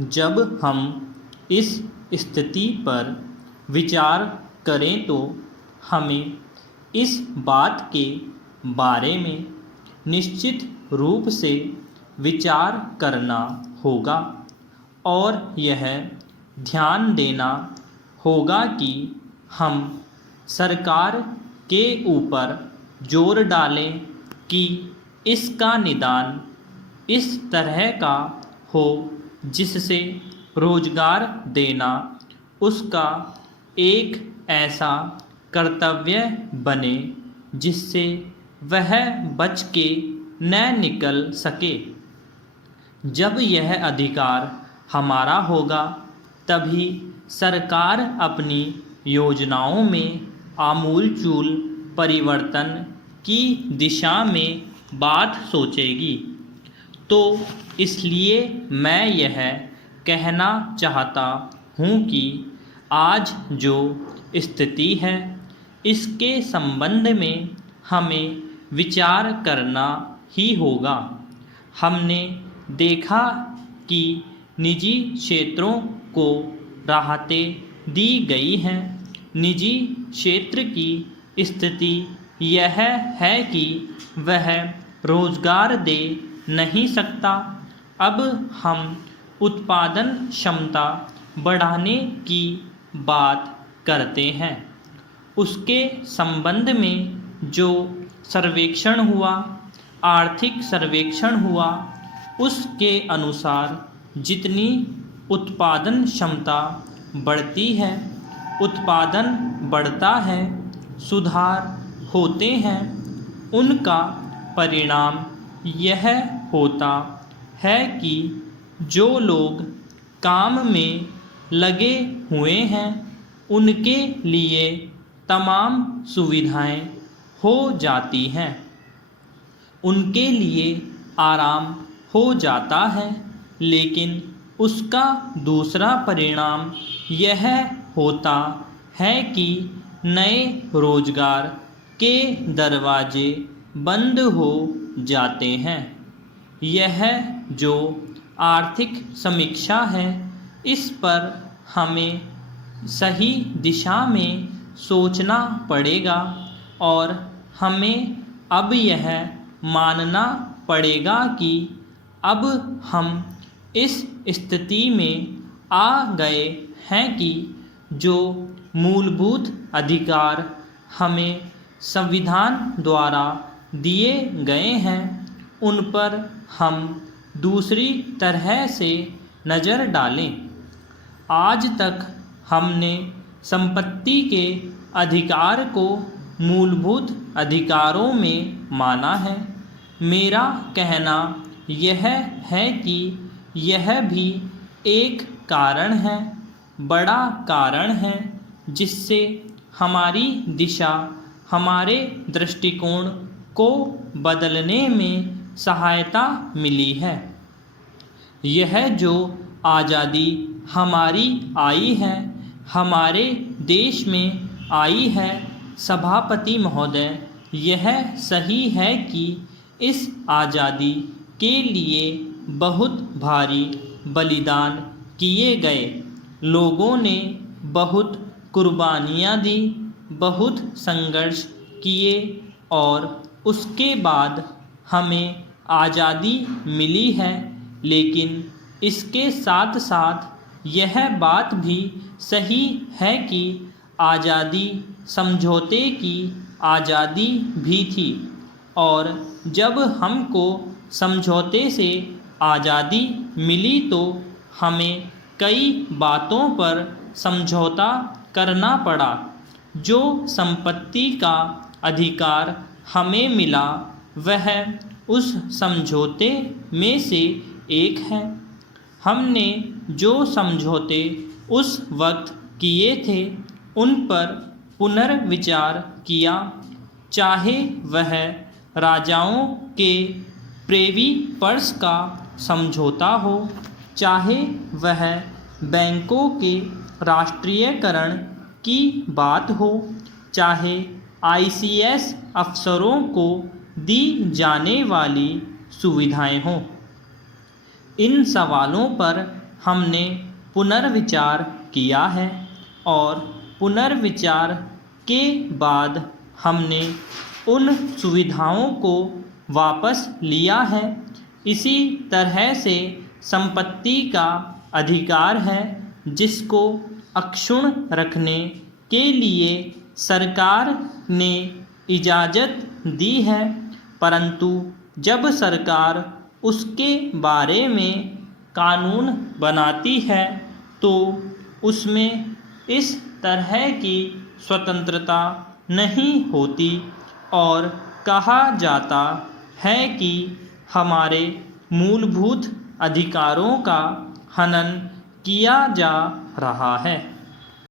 जब हम इस स्थिति पर विचार करें तो हमें इस बात के बारे में निश्चित रूप से विचार करना होगा और यह ध्यान देना होगा कि हम सरकार के ऊपर जोर डालें कि इसका निदान इस तरह का हो जिससे रोजगार देना उसका एक ऐसा कर्तव्य बने जिससे वह बच के न निकल सके। जब यह अधिकार हमारा होगा तभी सरकार अपनी योजनाओं में आमूलचूल परिवर्तन की दिशा में बात सोचेगी। तो इसलिए मैं यह कहना चाहता हूँ कि आज जो स्थिति है इसके संबंध में हमें विचार करना ही होगा। हमने देखा कि निजी क्षेत्रों को राहतें दी गई हैं। निजी क्षेत्र की स्थिति यह है कि वह रोजगार दे नहीं सकता। अब हम उत्पादन क्षमता बढ़ाने की बात करते हैं। उसके संबंध में जो सर्वेक्षण हुआ, आर्थिक सर्वेक्षण हुआ, उसके अनुसार जितनी उत्पादन क्षमता बढ़ती है, उत्पादन बढ़ता है, सुधार होते हैं, उनका परिणाम यह होता है कि जो लोग काम में लगे हुए हैं उनके लिए तमाम सुविधाएं हो जाती हैं, उनके लिए आराम हो जाता है। लेकिन उसका दूसरा परिणाम यह होता है कि नए रोजगार के दरवाजे बंद हो जाते हैं। यह जो आर्थिक समीक्षा है इस पर हमें सही दिशा में सोचना पड़ेगा और हमें अब यह मानना पड़ेगा कि अब हम इस स्थिति में आ गए हैं कि जो मूलभूत अधिकार हमें संविधान द्वारा दिए गए हैं उन पर हम दूसरी तरह से नज़र डालें। आज तक हमने संपत्ति के अधिकार को मूलभूत अधिकारों में माना है। मेरा कहना यह है कि यह भी एक कारण है, बड़ा कारण है, जिससे हमारी दिशा, हमारे दृष्टिकोण को बदलने में सहायता मिली है। यह जो आज़ादी हमारी आई है, हमारे देश में आई है, सभापति महोदय, यह सही है कि इस आज़ादी के लिए बहुत भारी बलिदान किए गए। लोगों ने बहुत कुर्बानियाँ दी, बहुत संघर्ष किए और उसके बाद हमें आज़ादी मिली है। लेकिन इसके साथ साथ यह बात भी सही है कि आज़ादी समझौते की आज़ादी भी थी और जब हमको समझौते से आज़ादी मिली तो हमें कई बातों पर समझौता करना पड़ा। जो संपत्ति का अधिकार हमें मिला वह उस समझौते में से एक है। हमने जो समझौते उस वक्त किए थे उन पर पुनर्विचार किया, चाहे वह राजाओं के प्रिवी पर्स का समझौता हो, चाहे वह बैंकों के राष्ट्रीयकरण की बात हो, चाहे आईसीएस अफसरों को दी जाने वाली सुविधाएं हों। इन सवालों पर हमने पुनर्विचार किया है और पुनर्विचार के बाद हमने उन सुविधाओं को वापस लिया है। इसी तरह से संपत्ति का अधिकार है जिसको अक्षुण्ण रखने के लिए सरकार ने इजाज़त दी है, परंतु जब सरकार उसके बारे में कानून बनाती है तो उसमें इस तरह की स्वतंत्रता नहीं होती और कहा जाता है कि हमारे मूलभूत अधिकारों का हनन किया जा रहा है।